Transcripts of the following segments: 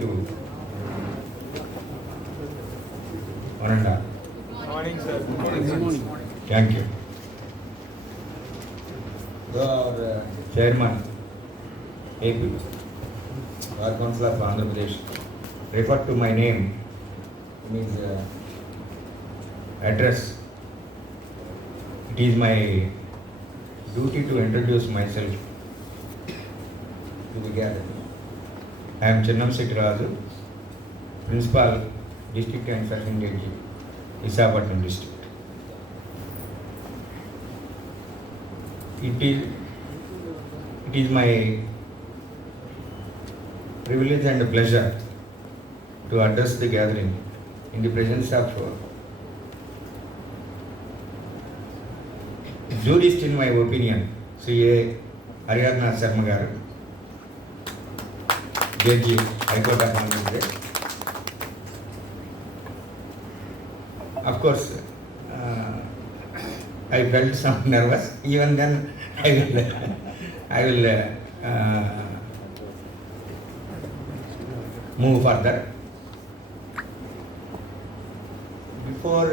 To 1.5. Morning, sir. Good morning. Thank you. Our chairman, AP, Bar Council of Andhra Pradesh, referred to my name in his address. It is my duty to introduce myself to the gathering. I am Chinnamsetty Raju, Principal, District and Section Judge, Visakhapatnam District. It is my privilege and pleasure to address the gathering in the presence of jurist in my opinion, C.A. Haryana Sharma garu, Judge, High Court of Andhra Pradesh. Of course, I felt some nervous. Even then, I will move further. Before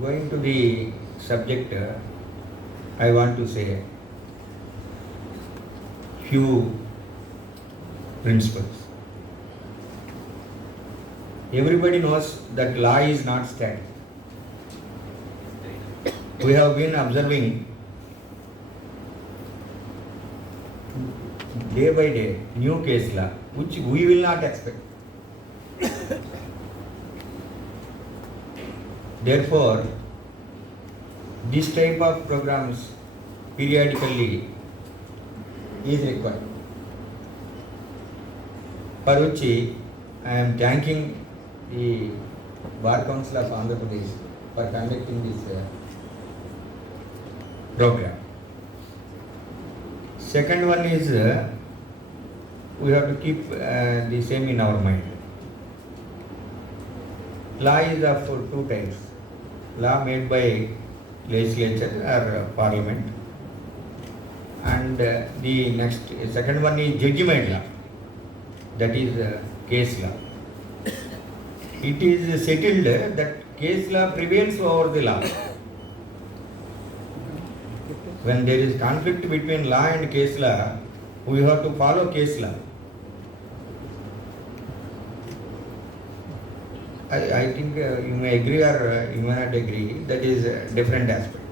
going to the subject, I want to say few principles. Everybody knows that law is not static. We have been observing day by day new case law, which we will not expect. Therefore, this type of programs periodically is required. For which I am thanking the Bar Council of Andhra Pradesh for conducting this program. Second one is we have to keep the same in our mind. Law is of two types. Law made by legislature or parliament, and the next second one is judgment law, that is case law. It is settled that case law prevails over the law. When there is conflict between law and case law, we have to follow case law. I think you may agree or you may not agree, that is a different aspect.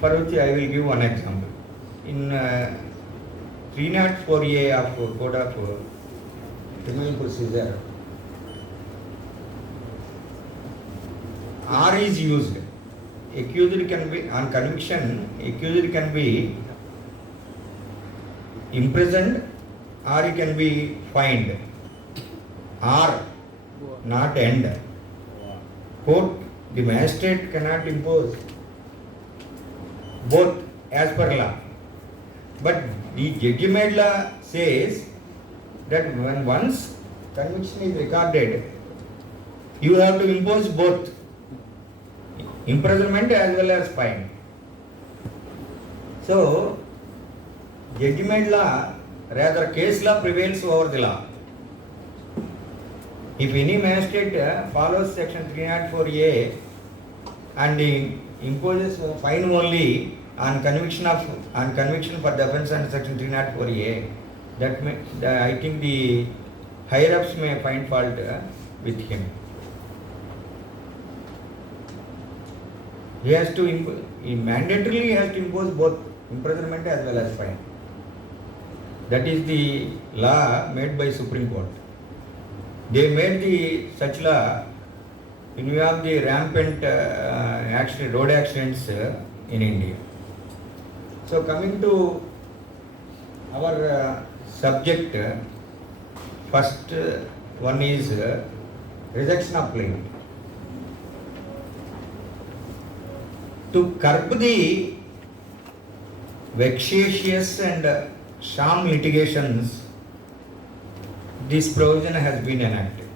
For which I will give one example. In 304A of Code of Criminal Procedure, R is used. Accused can be, on conviction, accused can be imprisoned or he can be fined. R, not end. Court, the magistrate cannot impose both as per law. But the judgment law says that when once conviction is recorded, you have to impose both imprisonment as well as fine. So, judgment law, rather case law prevails over the law. If any magistrate follows section 304A and imposes fine only on conviction for the offence under section 304A, I think the higher ups may find fault with him. He mandatorily has to impose both imprisonment as well as fine. That is the law made by Supreme Court. They made such law in view of the rampant road accidents in India. So coming to our subject, first one is rejection of plaint. To curb the vexatious and sham litigations, this provision has been enacted.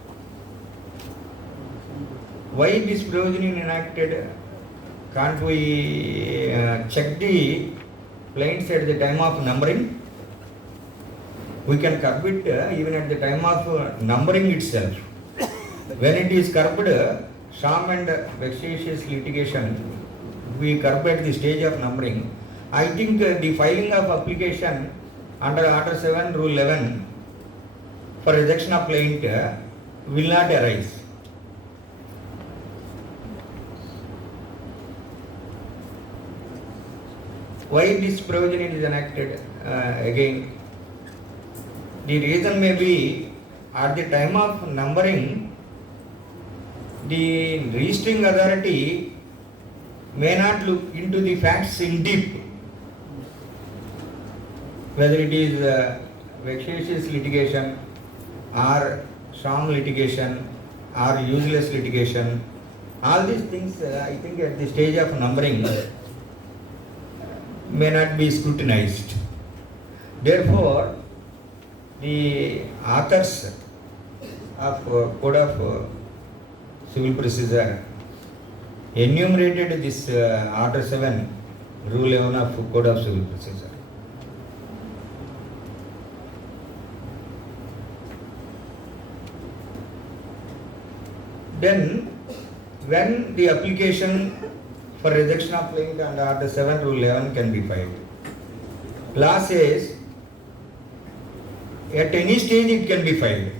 Why this provision is enacted? Can't we check the plaints at the time of numbering? We can curb it even at the time of numbering itself. When it is curbed, sham and vexatious litigation, we curb at the stage of numbering. I think the filing of application under Order 7, Rule 11 for rejection of plaint will not arise. Why this provision is enacted? Again, the reason may be at the time of numbering, the registering authority may not look into the facts in deep, whether it is vexatious litigation or sham litigation or useless litigation. All these things, I think at the stage of numbering may not be scrutinized. Therefore, the authors of Code of Civil Procedure enumerated this Order 7, Rule 11 of Code of Civil Procedure. Then, when the application for rejection of plaint under Order 7, Rule 11 can be filed, law says at any stage it can be filed.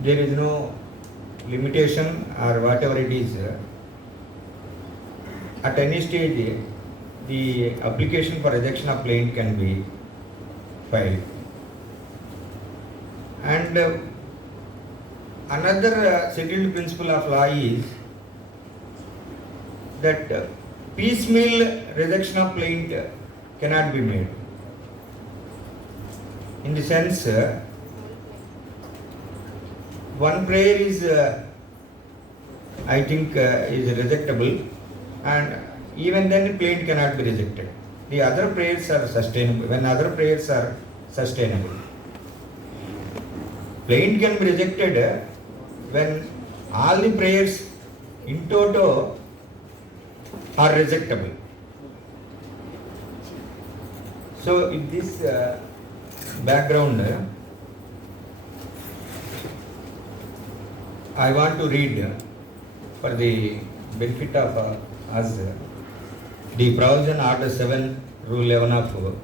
There is no limitation or whatever it is. At any stage, the application for rejection of plaint can be filed. And another settled principle of law is that piecemeal rejection of plaint cannot be made. In the sense, one prayer is, I think, is rejectable, and even then the plaint cannot be rejected. The other prayers are sustainable. When other prayers are sustainable, plaint can be rejected when all the prayers in toto are rejectable. So, in this background, I want to read for the benefit of us the provision Order 7, Rule 11 of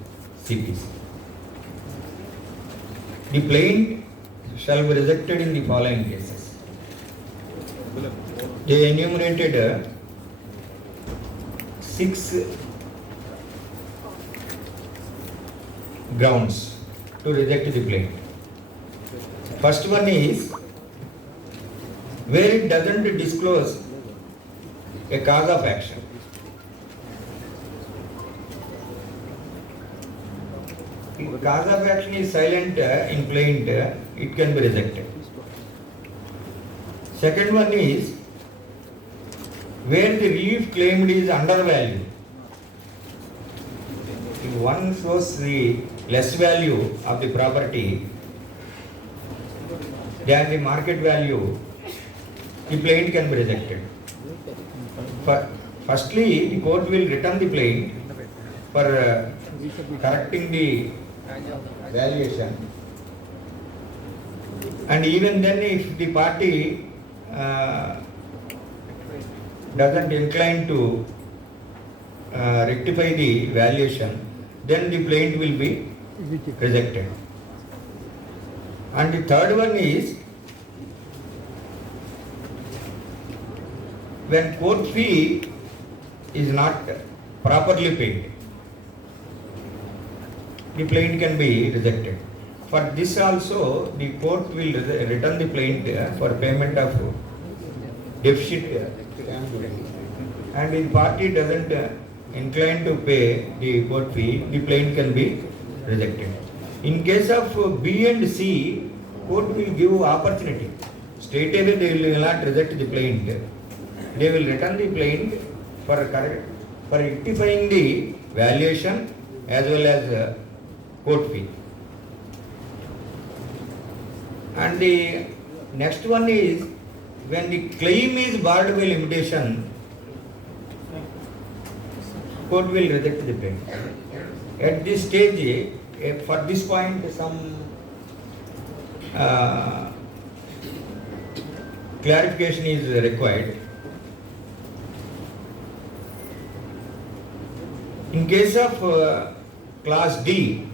CPC. The plaint shall be rejected in the following cases. They enumerated 6 grounds to reject the plaint. First one is where it doesn't disclose a cause of action. If cause of action is silent in plaint, it can be rejected. Second one is where the relief claimed is undervalued. If one shows the less value of the property than the market value, the plaint can be rejected. Firstly, the court will return the plaint for correcting the valuation, and even then if the party doesn't incline to rectify the valuation, then the plaint will be rejected. And the third one is when court fee is not properly paid, the plaint can be rejected. For this also, the court will return the plaint for payment of deficit stamp duty. And if party doesn't incline to pay the court fee, the plaint can be rejected. In case of B and C, court will give opportunity. Straight away they will not reject the plaint. They will return the plaint for rectifying the valuation as well as court fee. And the next one is when the claim is barred by limitation, court will reject the plaint. At this stage, for this point some clarification is required. In case of class D,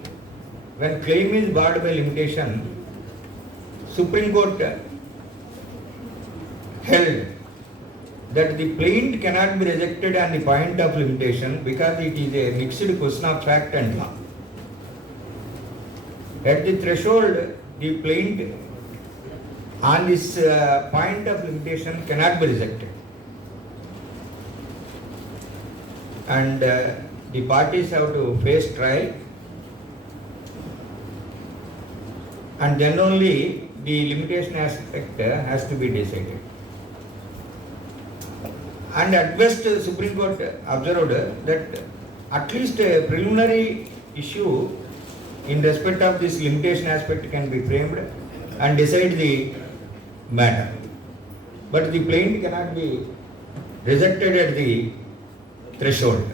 when claim is barred by limitation, Supreme Court held that the plaint cannot be rejected on the point of limitation because it is a mixed question of fact and law. At the threshold, the plaint on this point of limitation cannot be rejected. And the parties have to face trial, and then only the limitation aspect has to be decided. And at best, Supreme Court observed that at least a preliminary issue in respect of this limitation aspect can be framed and decide the matter. But the plaint cannot be rejected at the threshold.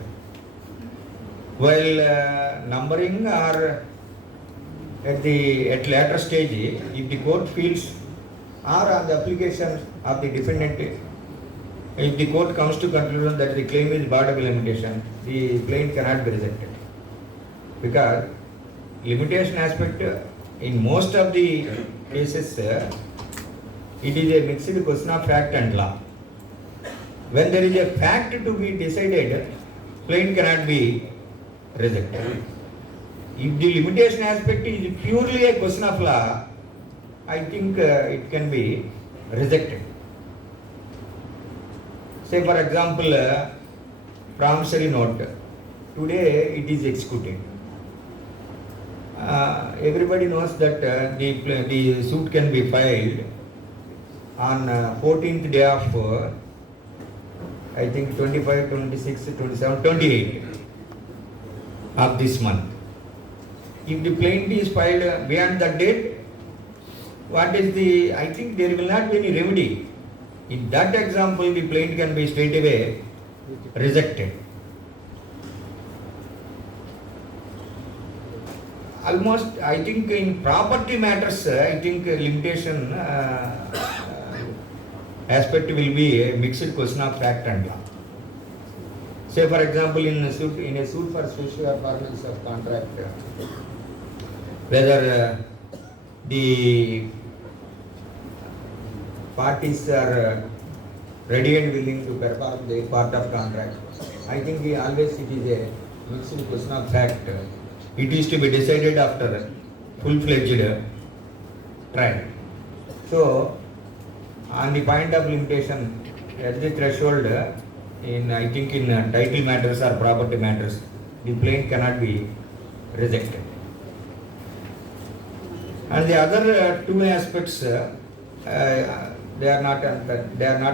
While numbering or at later stage, if the court feels or on the application of the defendant, if the court comes to conclusion that the claim is barred by limitation, the plaint cannot be rejected. Because limitation aspect in most of the cases, it is a mixed question of fact and law. When there is a fact to be decided, plaint cannot be rejected. If the limitation aspect is purely a question of law, I think it can be rejected. Say for example, promissory note. Today it is executed. Everybody knows that the suit can be filed on 14th day of I think 25, 26, 27, 28 of this month. If the plaint is filed beyond that date, what is the, I think there will not be any remedy. In that example, the plaint can be straight away rejected. Almost, I think in property matters, I think limitation aspect will be a mixed question of fact and law. Say for example, in a suit for special or formalities of contract, whether the parties are ready and willing to perform their part of contract, I think always it is a mixed question of fact. It is to be decided after full-fledged trial. So, on the point of limitation, at the threshold, I think in title matters or property matters, the plaint cannot be rejected. And the other two aspects, they are not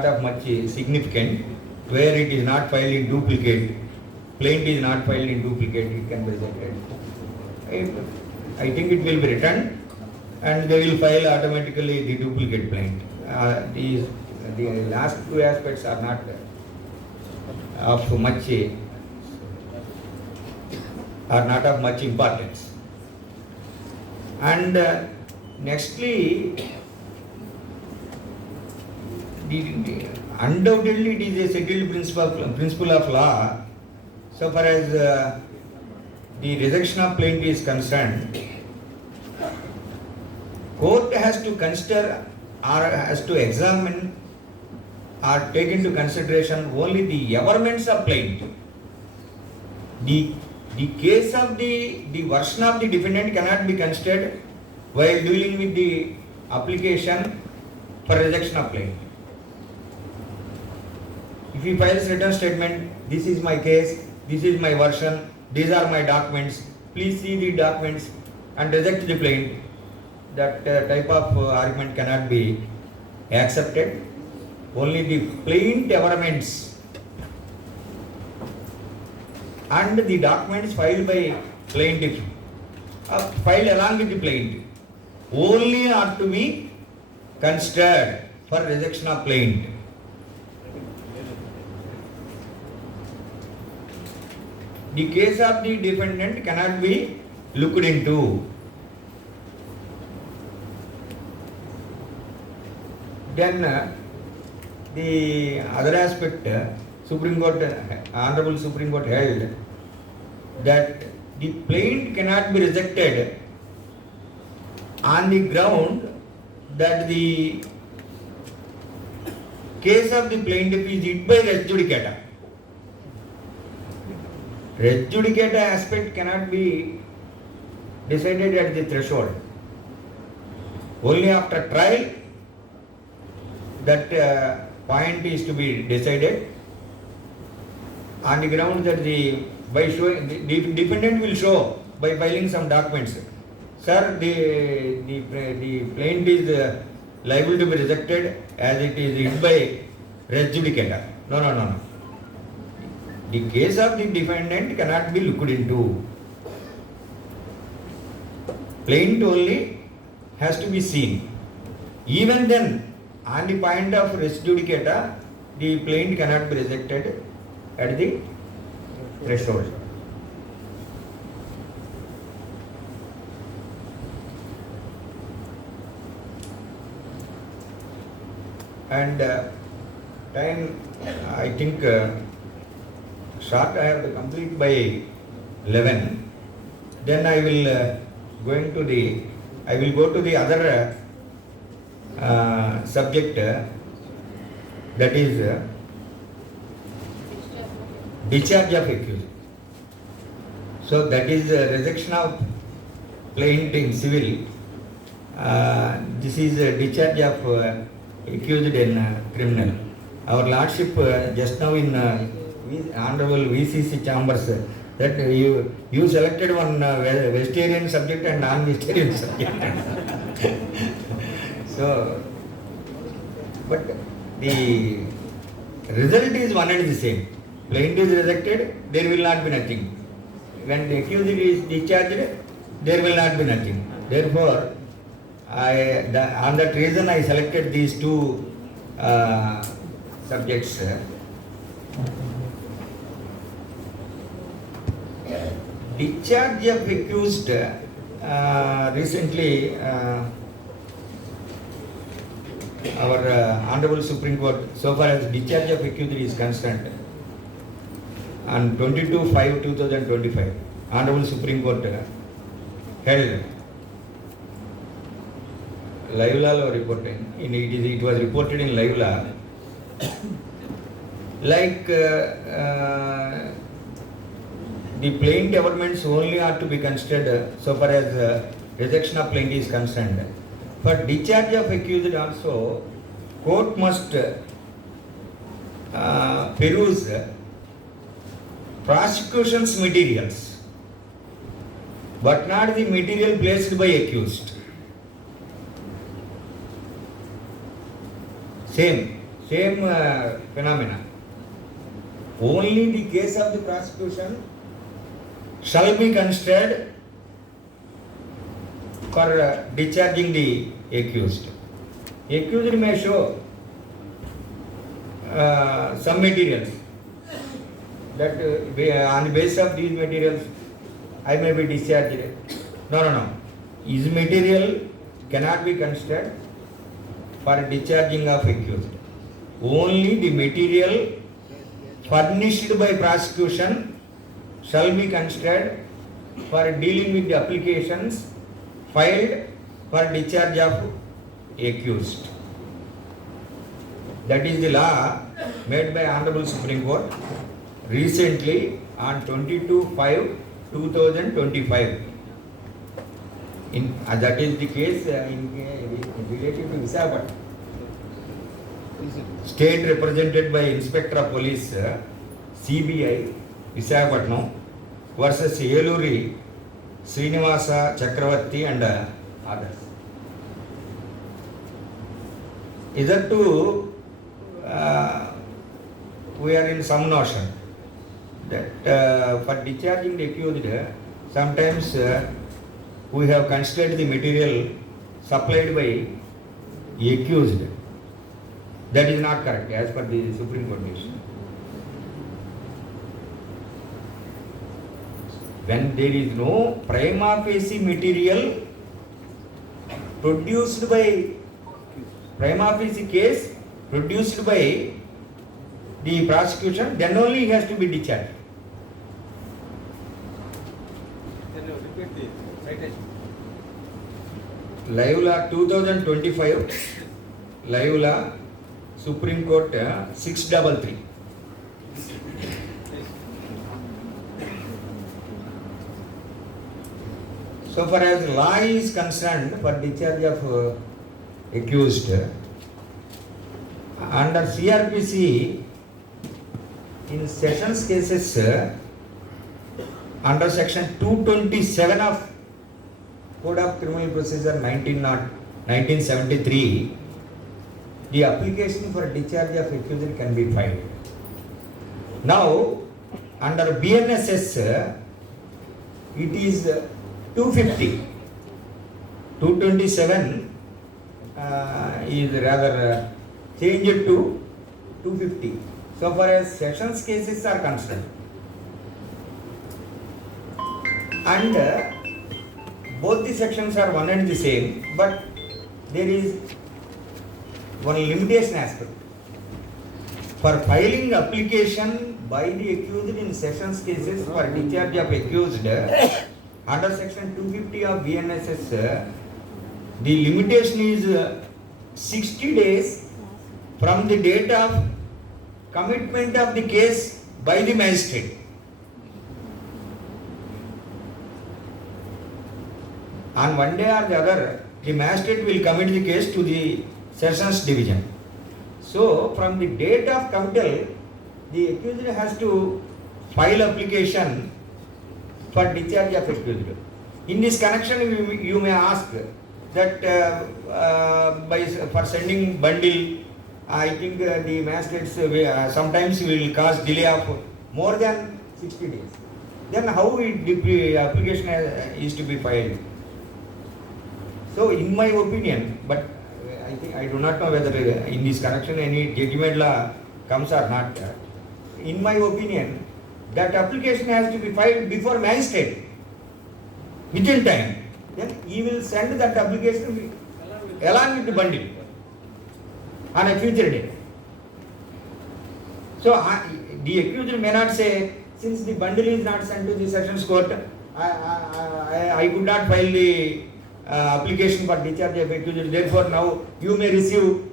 of much significant. Where it is not filed in duplicate, plaint is not filed in duplicate, it can be rejected. I think it will be returned, and they will file automatically the duplicate plaint. The last two aspects are not of much importance. And nextly, undoubtedly it is a settled principle of law so far as the rejection of plaint is concerned. Court has to consider or has to examine or take into consideration only the averments of plaint. The case of the version of the defendant cannot be considered while dealing with the application for rejection of plaint. If he files written statement, this is my case, this is my version, these are my documents, please see the documents and reject the plaint, that type of argument cannot be accepted. Only the plaint averments and the documents filed by plaintiff, filed along with the plaint, only are to be considered for rejection of plaint. The case of the defendant cannot be looked into. Then the other aspect, Supreme Court, Honorable Supreme Court held that the plaint cannot be rejected on the ground that the case of the plaintiff is hit by res judicata. Res judicata aspect cannot be decided at the threshold. Only after trial that point is to be decided on the ground that the by showing the defendant will show by filing some documents. Sir, the plaint is liable to be rejected as it is hit by res judicata. No. The case of the defendant cannot be looked into. Plaint only has to be seen. Even then, on the point of res judicata, the plaint cannot be rejected at the threshold. And time, I think short I have to complete by 11. Then I will go to the other subject, that is discharge of accused. So that is rejection of plaint in civil. This is discharge of accused in criminal. Our Lordship just now in Honorable VCC chambers that you selected one vegetarian subject and non-vegetarian subject. So, but the result is one and the same. Plaint is rejected, there will not be nothing. When the accused is discharged, there will not be nothing. Therefore, on that reason I selected these two subjects. Discharge of accused, recently our Honorable Supreme Court, so far as discharge of accused is concerned, on 22/5/2025, Honorable Supreme Court held live law reporting. It was reported in live law. Like the plaint averments only are to be considered so far as rejection of plaint is concerned. For discharge of accused also, court must peruse prosecution's materials, but not the material placed by accused. Same phenomena. Only the case of the prosecution shall be considered for discharging the accused. Accused may show some materials that on the basis of these materials I may be discharged. No. His material cannot be considered for discharging of accused. Only the material furnished by prosecution shall be considered for dealing with the applications filed for discharge of accused. That is the law made by Honorable Supreme Court recently on 22/5/2025. That is the case related to Visakhapatnam. State represented by Inspector of Police, CBI, Visakhapatnam versus Yeluri, Srinivasa Chakravarti and others. Hitherto, we are in some notion that for discharging the accused, sometimes we have considered the material supplied by accused. That is not correct as per the Supreme Court decision. when there is no prima facie material produced by prima facie case produced by the prosecution, then only he has to be discharged. Can you repeat the citation? Live law 2025, live law, Supreme Court 633. So far as law is concerned, for discharge of accused, under CRPC, in sessions cases, under section 227 of Code of Criminal Procedure 1973, the application for discharge of accused can be filed. Now, under BNSS, it is 250. 227 is rather changed to 250. So far as sessions cases are concerned. And both the sections are one and the same, but there is one limitation aspect. For filing application by the accused in sessions cases for discharge of accused, under section 250 of BNSS, the limitation is 60 days from the date of commitment of the case by the magistrate. On one day or the other, the magistrate will commit the case to the sessions division. So, from the date of committal, the accused has to file application for discharge of accused. In this connection, you may ask that for sending bundle, I think the magistrates sometimes will cause delay of more than 60 days. Then how the application is to be filed? So, in my opinion, but I think I do not know whether in this connection any judgment law comes or not. In my opinion, that application has to be filed before magistrate within time. Then he will send that application along with the bundle on a future date. So the accused may not say, since the bundle is not sent to the sessions court, I could not file the application for discharge of accused. Therefore, now you may receive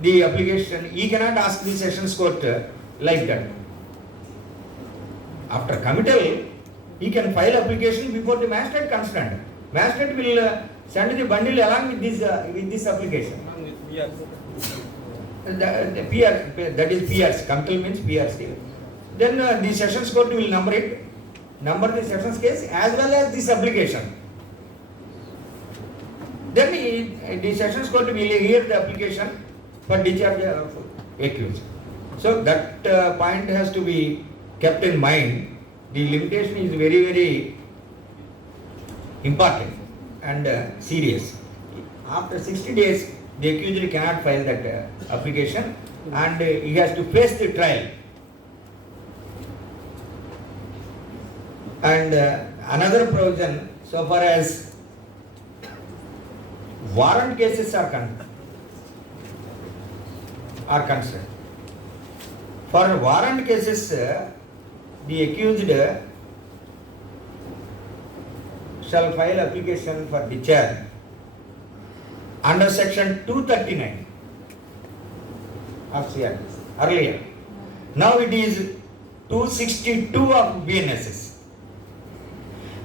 the application. He cannot ask the sessions court like that. After committal, he can file application before the magistrate concerned. Magistrate will send the bundle along with this application. Along with PR. The PR, that is PRC. Committal means PRC. Then the sessions court will number the sessions case as well as this application. Then the sessions court will hear the application for discharge of accused. So that point has to be kept in mind. The limitation is very, very important and serious. After 60 days, the accused cannot file that application and he has to face the trial. And another provision, so far as warrant cases are concerned. For warrant cases, the accused shall file application for discharge under section 239 of CRPC earlier. Now it is 262 of BNSS.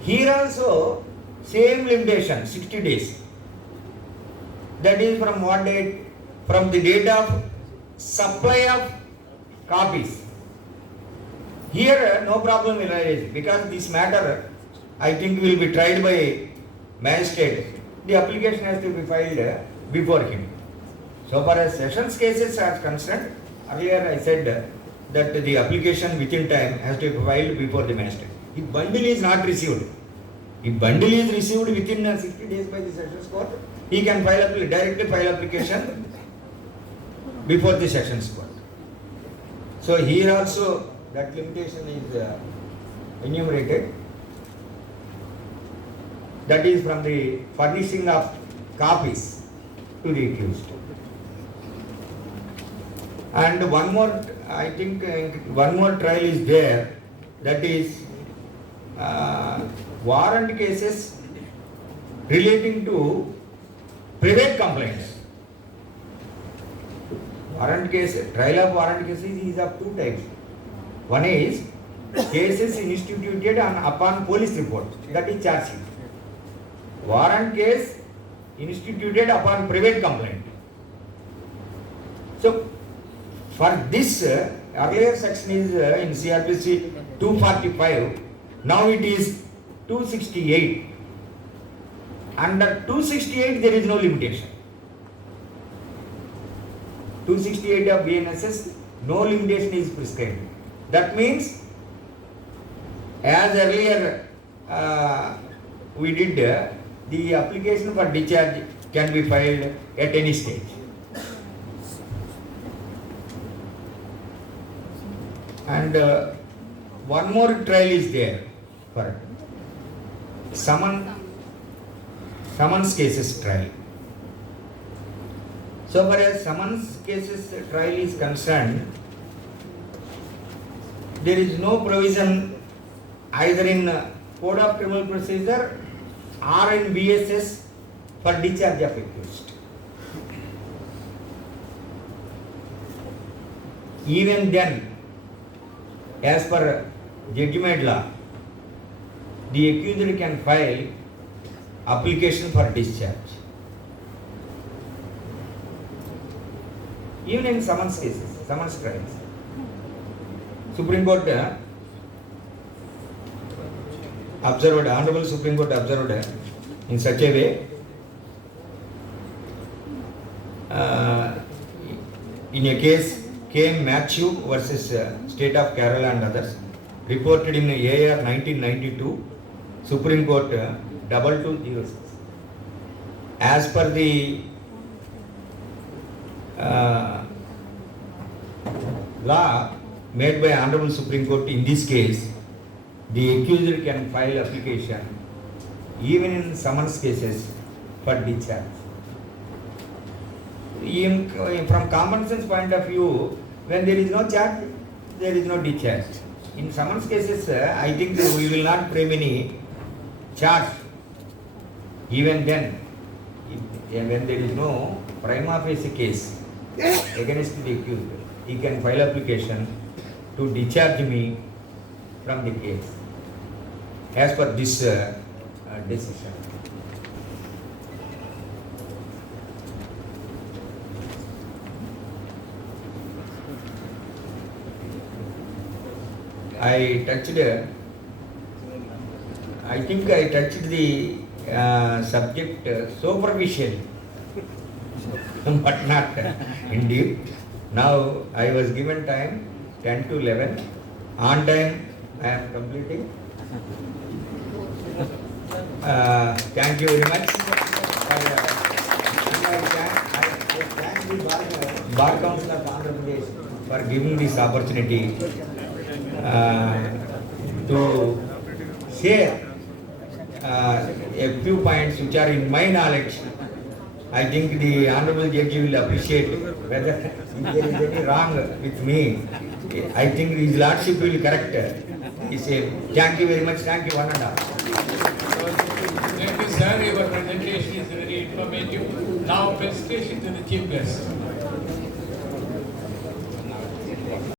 Here also same limitation, 60 days. That is from what date? From the date of supply of copies. Here no problem will arise because this matter I think will be tried by magistrate. The application has to be filed before him. So far as sessions cases are concerned, earlier I said that the application within time has to be filed before the magistrate. If bundle is not received, if bundle is received within 60 days by the sessions court, he can directly file application before the sessions court. So here also that limitation is enumerated. that is from the furnishing of copies to the accused. And one more, I think, one more trial is there, that is warrant cases relating to private complaints. Warrant case, trial of warrant cases is of two types. One is cases instituted upon police report, that is charge sheet. Warrant case instituted upon private complaint. So, for this, earlier section is in CRPC 245, now it is 268. Under 268 there is no limitation. 268 of BNSS, no limitation is prescribed. That means, as earlier we did, the application for discharge can be filed at any stage. And one more trial is there for summons cases trial. So far as summons cases trial is concerned, there is no provision either in Code of Criminal Procedure or in BSS for discharge of accused. Even then, as per judgment law, the accused can file application for discharge. Even in summons cases, summons trials. Supreme Court observed, Honorable Supreme Court observed in such a way, in a case came Matthew versus State of Kerala and others, reported in AR 1992, Supreme Court 2206. As per the law made by Honorable Supreme Court in this case, the accused can file application even in summons cases for discharge. From common sense point of view, when there is no charge, there is no discharge. In summons cases, I think we will not frame any charge. Even then, when there is no prima facie case against the accused, he can file application to discharge me from the case as per this decision. I touched the subject superficially, but not in deep. Now I was given time 10 to 11. On time I am completing. Thank you very much. I thank the Bar Council of Andhra Pradesh for giving this opportunity to share a few points which are in my knowledge. I think the Honorable Judge will appreciate whether if there is any wrong with me. I think his Lordship will correct. He said, thank you very much, thank you one and all. Thank you, sir. Your presentation is very informative. Now, presentation to the Chief Guest.